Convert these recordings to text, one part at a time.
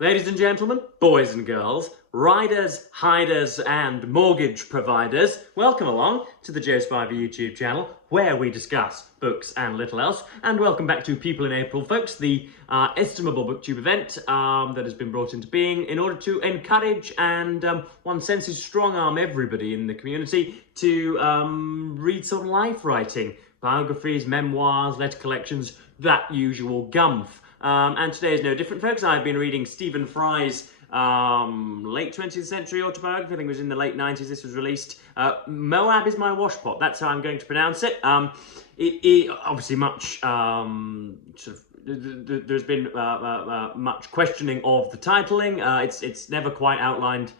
Ladies and gentlemen, boys and girls, riders, hiders and mortgage providers, welcome along to the Joe Spiver YouTube channel where we discuss books and little else. And welcome back to People in April, folks, the estimable booktube event that has been brought into being in order to encourage and one senses strong-arm everybody in the community to read some life writing, biographies, memoirs, letter collections, that usual gumph. And today is no different, folks. I've been reading Stephen Fry's late 20th century autobiography. I think it was in the late 90s this was released. Moab is my washpot. That's how I'm going to pronounce it. It obviously much there's been much questioning of the titling. It's never quite outlined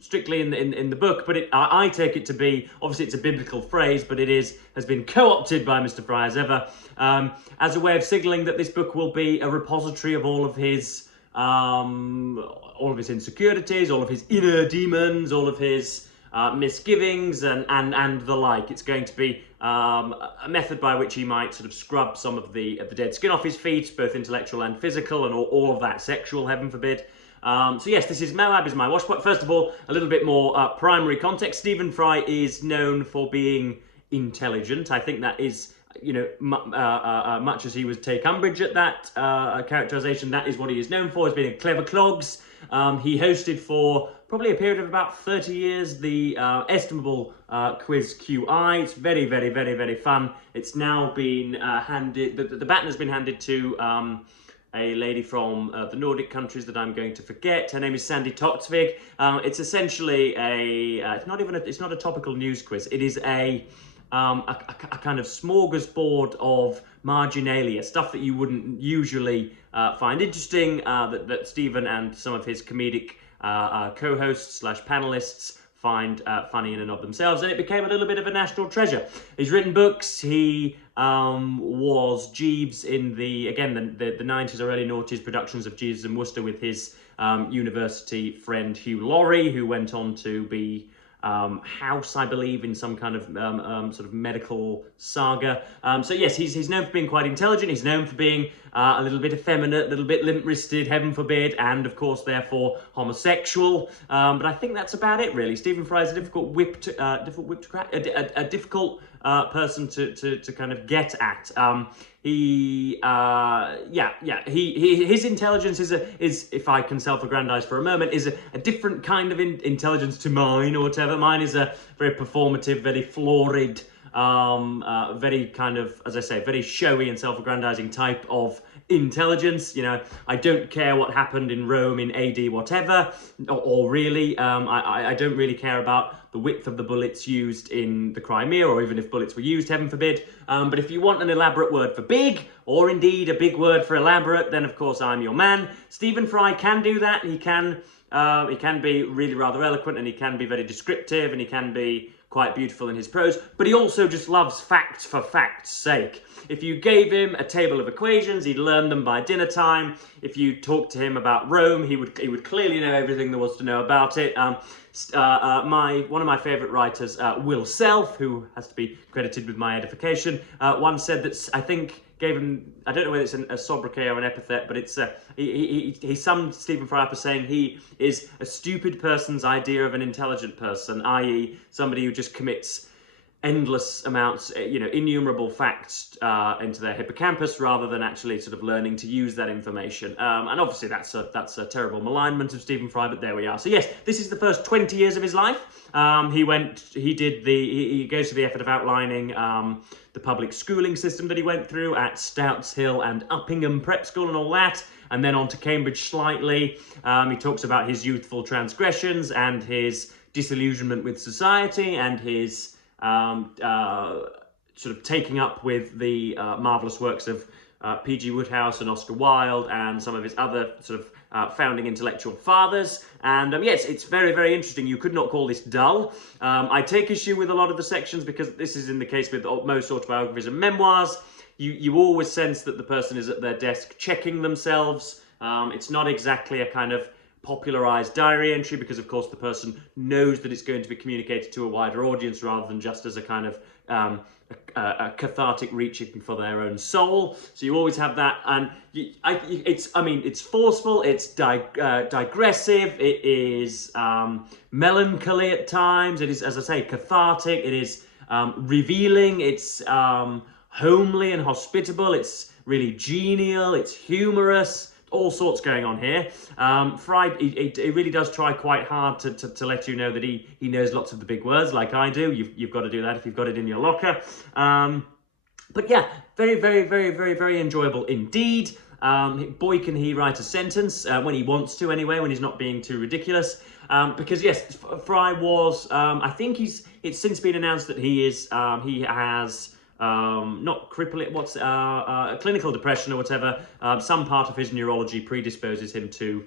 strictly in the book, but I take it to be, obviously it's a biblical phrase, but it has been co-opted by Mr. Fry as ever, as a way of signalling that this book will be a repository of all of his insecurities, all of his inner demons, all of his misgivings and the like. It's going to be a method by which he might sort of scrub some of the dead skin off his feet, both intellectual and physical, and all of that sexual, heaven forbid. So yes, this is Moab is my washpot. First of all, a little bit more primary context. Stephen Fry is known for being intelligent. I think that is, you know, much as he was take umbrage at that characterization, that is what he is known for, as being a clever clogs. He hosted for probably a period of about 30 years the estimable quiz QI. It's very, very, very, very fun. It's now been handed, the baton has been handed to a lady from the Nordic countries that I'm going to forget. Her name is Sandy Toksvig. It's essentially it's not a topical news quiz. It is a kind of smorgasbord of marginalia, stuff that you wouldn't usually find interesting, that Stephen and some of his comedic co-hosts / panelists find funny in and of themselves, and it became a little bit of a national treasure. He's written books. He was Jeeves in the 90s or early noughties productions of Jesus and Worcester with his university friend Hugh Laurie, who went on to be House, I believe, in some kind of sort of medical saga. So yes, he's known for being quite intelligent. He's known for being a little bit effeminate, a little bit limp-wristed, heaven forbid, and of course, therefore, homosexual. But I think that's about it, really. Stephen Fry is a difficult whip to crack, a difficult person to kind of get at. His intelligence is, if I can self-aggrandize for a moment, is a different kind of intelligence to mine or whatever. Mine is a very performative, very florid, very kind of, as I say, very showy and self-aggrandizing type of intelligence. You know, I don't care what happened in Rome in AD whatever, or really, I don't really care about the width of the bullets used in the Crimea, or even if bullets were used, heaven forbid. But if you want an elaborate word for big, or indeed a big word for elaborate, then of course I'm your man. Stephen Fry can do that. He can be really rather eloquent, and he can be very descriptive, and he can be quite beautiful in his prose, but he also just loves facts for fact's sake. If you gave him a table of equations, he'd learn them by dinner time. If you talked to him about Rome, he would clearly know everything there was to know about it. One of my favourite writers, Will Self, who has to be credited with my edification, once said that, I think, gave him, I don't know whether it's a sobriquet or an epithet, but it's he summed Stephen Fry up as saying he is a stupid person's idea of an intelligent person, i.e. somebody who just commits endless amounts, innumerable facts into their hippocampus rather than actually sort of learning to use that information. And obviously that's a terrible malignment of Stephen Fry, but there we are. So yes, this is the first 20 years of his life. He goes to the effort of outlining the public schooling system that he went through at Stouts Hill and Uppingham Prep School and all that, and then on to Cambridge slightly. He talks about his youthful transgressions and his disillusionment with society and his sort of taking up with the marvellous works of P.G. Wodehouse and Oscar Wilde and some of his other sort of founding intellectual fathers. And yes, it's very, very interesting. You could not call this dull. I take issue with a lot of the sections because this is in the case with most autobiographies and memoirs. You always sense that the person is at their desk checking themselves. It's not exactly a kind of popularized diary entry, because of course the person knows that it's going to be communicated to a wider audience rather than just as a kind of a cathartic reaching for their own soul. So you always have that, and it's forceful, it's digressive, it is melancholy at times, it is, as I say, cathartic, it is revealing, it's homely and hospitable, it's really genial, it's humorous, all sorts going on here. Fry, he really does try quite hard to let you know that he knows lots of the big words, like I do. You've got to do that if you've got it in your locker. But yeah, very, very, very, very, very enjoyable indeed. Boy, can he write a sentence when he wants to, anyway, when he's not being too ridiculous. Because yes, Fry was. I think it's since been announced that he has. Not crippling, clinical depression or whatever. Some part of his neurology predisposes him to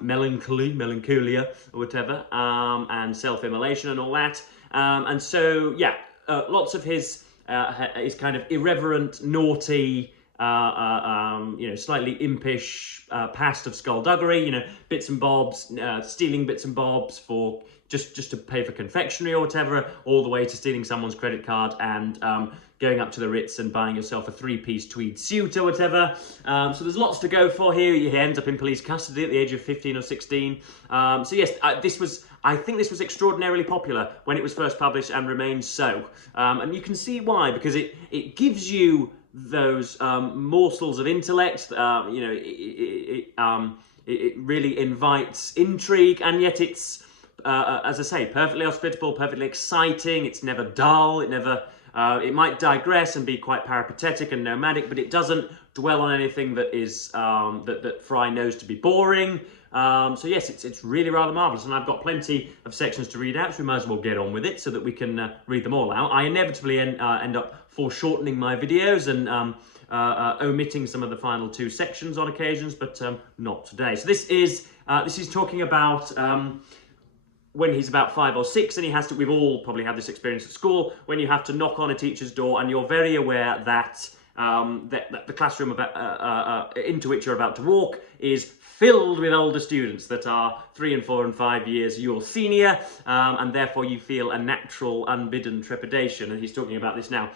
melancholia or whatever, and self-immolation and all that. And so, yeah, lots of his kind of irreverent, naughty, slightly impish past of skullduggery, bits and bobs, stealing bits and bobs for just to pay for confectionery or whatever, all the way to stealing someone's credit card and going up to the Ritz and buying yourself a 3-piece tweed suit or whatever. So there's lots to go for here. He ends up in police custody at the age of 15 or 16. So yes, I think this was extraordinarily popular when it was first published and remains so. And you can see why, because it gives you those morsels of intellect. It really invites intrigue, and yet it's, as I say, perfectly hospitable, perfectly exciting. It's never dull. It might digress and be quite peripatetic and nomadic, but it doesn't dwell on anything that is that Fry knows to be boring. So yes, it's really rather marvellous, and I've got plenty of sections to read out, so we might as well get on with it so that we can read them all out. I inevitably end up foreshortening my videos and omitting some of the final 2 sections on occasions, but not today. So this is talking about when he's about 5 or 6, and he has to. We've all probably had this experience at school when you have to knock on a teacher's door, and you're very aware that that the classroom into which you're about to walk is filled with older students that are 3 and 4 and 5 years your senior, and therefore you feel a natural unbidden trepidation, and he's talking about this now.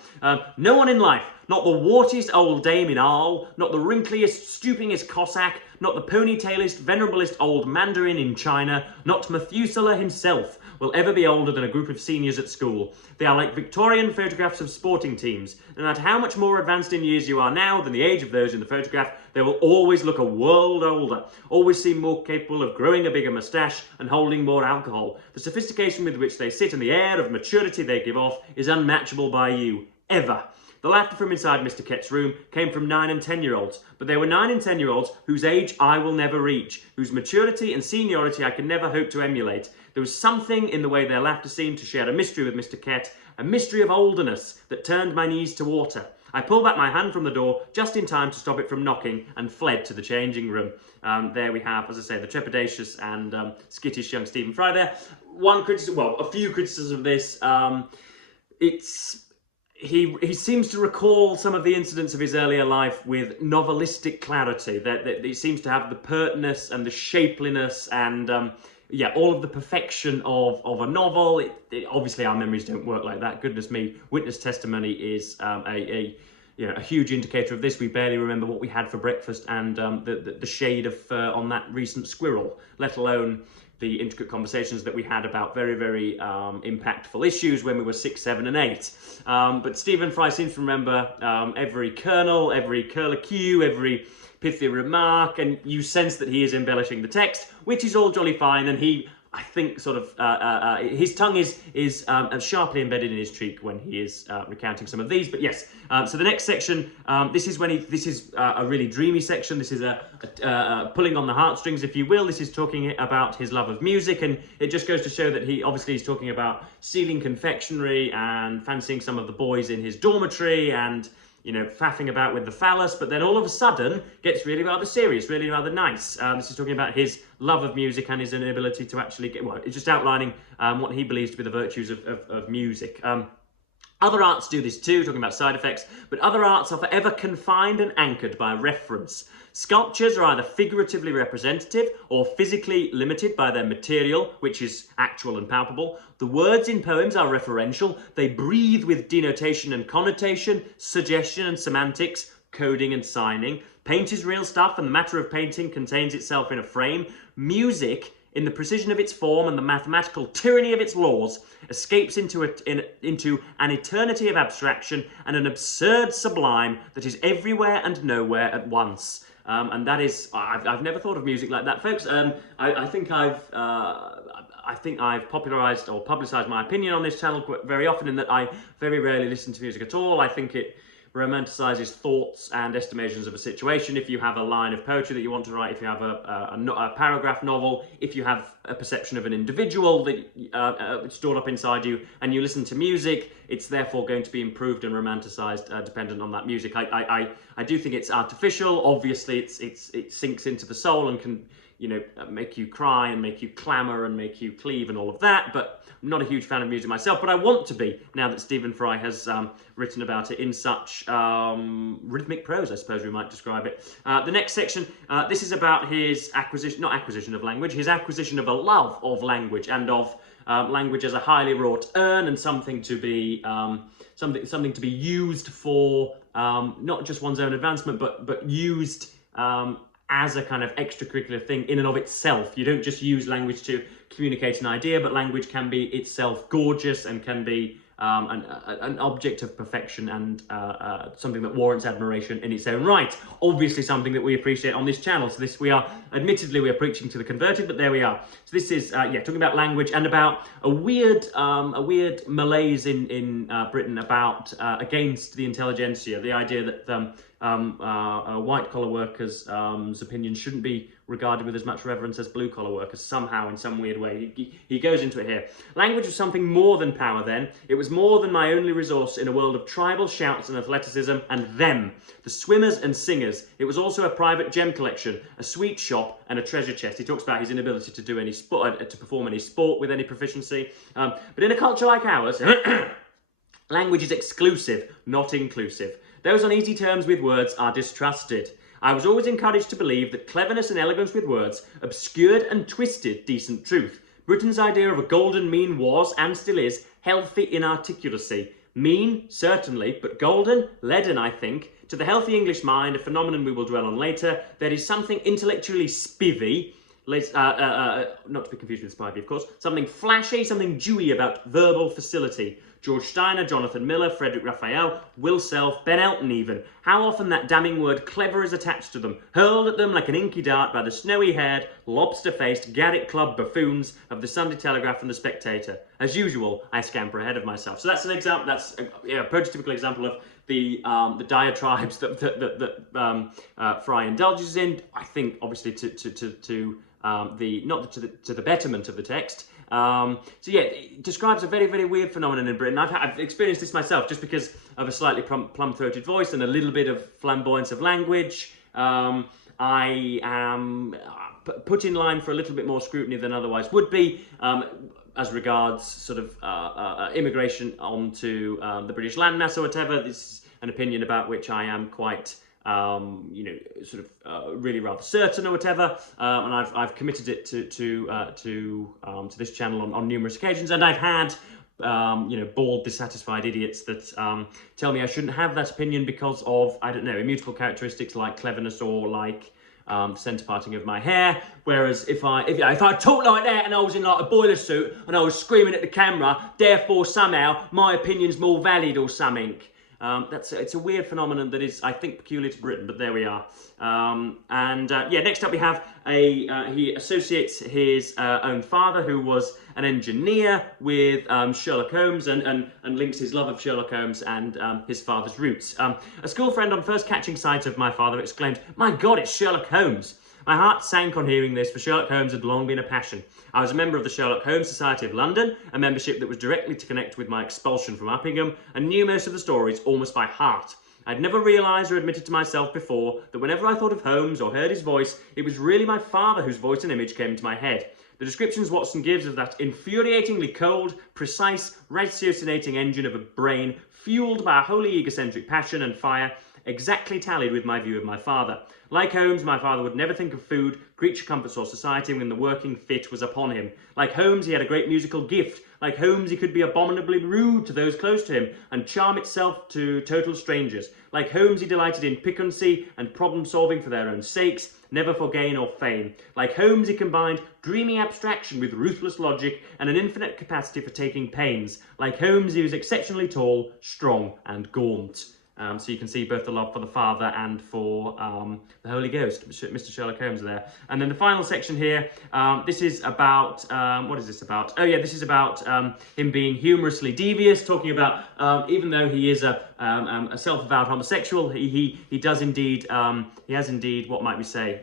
No one in life, not the wartiest old dame in Arles, not the wrinkliest, stoopingest Cossack, not the ponytailist, venerablest old mandarin in China, not Methuselah himself, will ever be older than a group of seniors at school. They are like Victorian photographs of sporting teams. No matter how much more advanced in years you are now than the age of those in the photograph, they will always look a world older, always seem more capable of growing a bigger moustache and holding more alcohol. The sophistication with which they sit and the air of maturity they give off is unmatchable by you, ever. The laughter from inside Mr. Kett's room came from 9 and 10-year-olds, but they were 9 and 10-year-olds whose age I will never reach, whose maturity and seniority I can never hope to emulate. There was something in the way their laughter seemed to share a mystery with Mr. Kett, a mystery of olderness that turned my knees to water. I pulled back my hand from the door just in time to stop it from knocking and fled to the changing room. There we have, as I say, the trepidatious and skittish young Stephen Fry there. One criticism, well, a few criticisms of this. He seems to recall some of the incidents of his earlier life with novelistic clarity. That he seems to have the pertness and the shapeliness and all of the perfection of a novel. Obviously, our memories don't work like that. Goodness me, witness testimony is a huge indicator of this. We barely remember what we had for breakfast and the shade of fur on that recent squirrel, let alone the intricate conversations that we had about very, very impactful issues when we were 6, 7 and 8. But Stephen Fry seems to remember every kernel, every curlicue, every pithy remark, and you sense that he is embellishing the text, which is all jolly fine, and he, I think, sort of, his tongue is sharply embedded in his cheek when he is recounting some of these. But yes, so the next section, this is a really dreamy section. This is a pulling on the heartstrings, if you will. This is talking about his love of music, and it just goes to show that he obviously is talking about stealing confectionery and fancying some of the boys in his dormitory and, faffing about with the phallus, but then all of a sudden gets really rather serious, really rather nice. This is talking about his love of music and his inability to actually it's just outlining what he believes to be the virtues of music. Other arts do this too, talking about side effects, but other arts are forever confined and anchored by reference. Sculptures are either figuratively representative or physically limited by their material, which is actual and palpable. The words in poems are referential. They breathe with denotation and connotation, suggestion and semantics, coding and signing. Paint is real stuff, and the matter of painting contains itself in a frame. Music, in the precision of its form and the mathematical tyranny of its laws, escapes into an eternity of abstraction and an absurd sublime that is everywhere and nowhere at once. And that is, I've never thought of music like that, folks. I think I've popularised or publicised my opinion on this channel very often, in that I very rarely listen to music at all. I think it romanticises thoughts and estimations of a situation. If you have a line of poetry that you want to write, if you have a paragraph novel, if you have a perception of an individual that stored up inside you, and you listen to music, it's therefore going to be improved and romanticised dependent on that music. I do think it's artificial. Obviously, it sinks into the soul and can, you know, make you cry and make you clamour and make you cleave and all of that, but I'm not a huge fan of music myself, but I want to be, now that Stephen Fry has written about it in such rhythmic prose, I suppose we might describe it. The next section, this is about his not acquisition of language, his acquisition of a love of language, and of language as a highly wrought urn, and something to be something to be used for not just one's own advancement, but used as a kind of extracurricular thing in and of itself. You don't just use language to communicate an idea, but language can be itself gorgeous and can be an object of perfection and something that warrants admiration in its own right. Obviously something that we appreciate on this channel. So this, admittedly we are preaching to the converted, but there we are. So this is, talking about language and about a weird malaise in Britain about, against the intelligentsia, the idea that white-collar workers' opinions shouldn't be regarded with as much reverence as blue-collar workers, somehow, in some weird way. He goes into it here. Language was something more than power then. It was more than my only resource in a world of tribal shouts and athleticism and them, the swimmers and singers. It was also a private gem collection, a sweet shop and a treasure chest. He talks about his inability to do any sport, to perform any sport with any proficiency. But in a culture like ours, language is exclusive, not inclusive. Those on easy terms with words are distrusted. I was always encouraged to believe that cleverness and elegance with words obscured and twisted decent truth. Britain's idea of a golden mean was, and still is, healthy inarticulacy. Mean, certainly, but golden, leaden, I think. To the healthy English mind, a phenomenon we will dwell on later, there is something intellectually spivvy, not to be confused with spivey, of course, something flashy, something dewy about verbal facility. George Steiner, Jonathan Miller, Frederick Raphael, Will Self, Ben Elton even. How often that damning word clever is attached to them, hurled at them like an inky dart by the snowy-haired, lobster-faced Garrick Club buffoons of the Sunday Telegraph and the Spectator. As usual, I scamper ahead of myself. So that's an example. That's a prototypical example of the diatribes that Fry indulges in. I think, obviously, to the betterment of the text. So yeah, it describes a very, very weird phenomenon in Britain. I've experienced this myself, just because of a slightly plum-throated voice and a little bit of flamboyance of language. I am put in line for a little bit more scrutiny than otherwise would be, as regards sort of immigration onto the British landmass or whatever. This is an opinion about which I am quite really rather certain or whatever, and I've committed it to this channel on numerous occasions, and I've had bald, dissatisfied idiots that tell me I shouldn't have that opinion because of, I don't know, immutable characteristics like cleverness or like centre parting of my hair. Whereas if I talked like that and I was in like a boiler suit and I was screaming at the camera, therefore somehow my opinion's more valid or something. It's a weird phenomenon that is, I think, peculiar to Britain, but there we are. Next up we have he associates his own father, who was an engineer, with Sherlock Holmes, and links his love of Sherlock Holmes and his father's roots. A school friend, on first catching sight of my father, exclaimed, "My God, it's Sherlock Holmes!" My heart sank on hearing this, for Sherlock Holmes had long been a passion. I was a member of the Sherlock Holmes Society of London, a membership that was directly to connect with my expulsion from Uppingham, and knew most of the stories almost by heart. I'd never realised or admitted to myself before that whenever I thought of Holmes or heard his voice, it was really my father whose voice and image came into my head. The descriptions Watson gives of that infuriatingly cold, precise, ratiocinating engine of a brain fueled by a wholly egocentric passion and fire exactly tallied with my view of my father. Like Holmes, my father would never think of food, creature comforts or society when the working fit was upon him. Like Holmes, he had a great musical gift. Like Holmes, he could be abominably rude to those close to him and charm itself to total strangers. Like Holmes, he delighted in piquancy and problem-solving for their own sakes, never for gain or fame. Like Holmes, he combined dreamy abstraction with ruthless logic and an infinite capacity for taking pains. Like Holmes, he was exceptionally tall, strong and gaunt. So you can see both the love for the father and for the Holy Ghost, Mr. Sherlock Holmes there. And then the final section here, this is about, what is this about? Oh yeah, this is about him being humorously devious, talking about, even though he is a self-avowed homosexual, he does indeed, he has indeed, what might we say,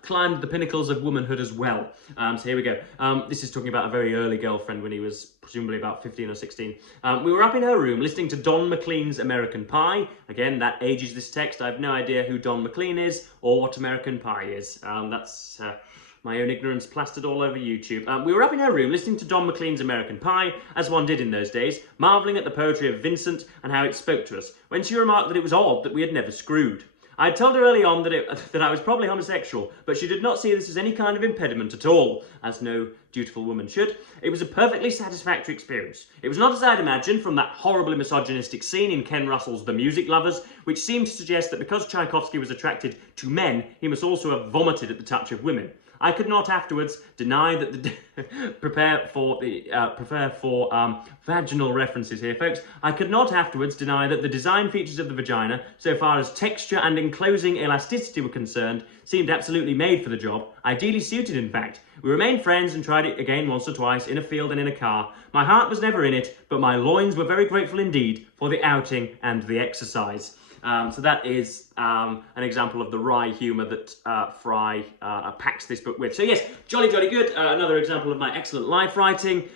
climbed the pinnacles of womanhood as well. So here we go. This is talking about a very early girlfriend when he was presumably about 15 or 16. We were up in her room listening to Don McLean's American Pie. Again, that ages this text. I have no idea who Don McLean is or what American Pie is. That's my own ignorance plastered all over YouTube. We were up in her room listening to Don McLean's American Pie, as one did in those days, marvelling at the poetry of Vincent and how it spoke to us, when she remarked that it was odd that we had never screwed. I had told her early on that I was probably homosexual, but she did not see this as any kind of impediment at all, as no dutiful woman should. It was a perfectly satisfactory experience. It was not as I'd imagined from that horribly misogynistic scene in Ken Russell's The Music Lovers, which seemed to suggest that because Tchaikovsky was attracted to men, he must also have vomited at the touch of women. I could not afterwards deny that the prepare for vaginal references here, folks. I could not afterwards deny that the design features of the vagina, so far as texture and enclosing elasticity were concerned, seemed absolutely made for the job, ideally suited in fact. We remained friends and tried it again once or twice, in a field and in a car. My heart was never in it, but my loins were very grateful indeed for the outing and the exercise. So that is an example of the wry humour that Fry packs this book with. So yes, jolly, jolly good. Another example of my excellent life writing.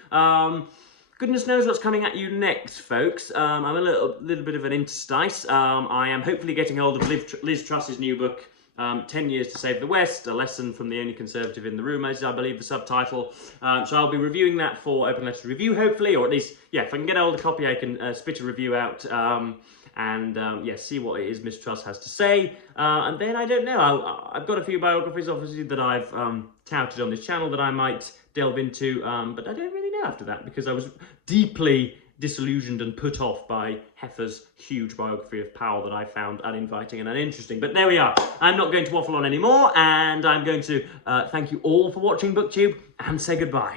Goodness knows what's coming at you next, folks. I'm a little bit of an interstice. I am hopefully getting hold of Liz Truss's new book, 10 Years to Save the West, a lesson from the only conservative in the room, as I believe the subtitle. So I'll be reviewing that for Open Letter Review, hopefully, or at least, yeah, if I can get hold of a copy, I can spit a review out. Yeah, see what it is Miss Truss has to say. And then, I don't know, I've got a few biographies, obviously, that I've touted on this channel that I might delve into, but I don't really know after that, because I was deeply disillusioned and put off by Heffer's huge biography of Powell that I found uninviting and uninteresting. But there we are. I'm not going to waffle on anymore, and I'm going to thank you all for watching BookTube, and say goodbye.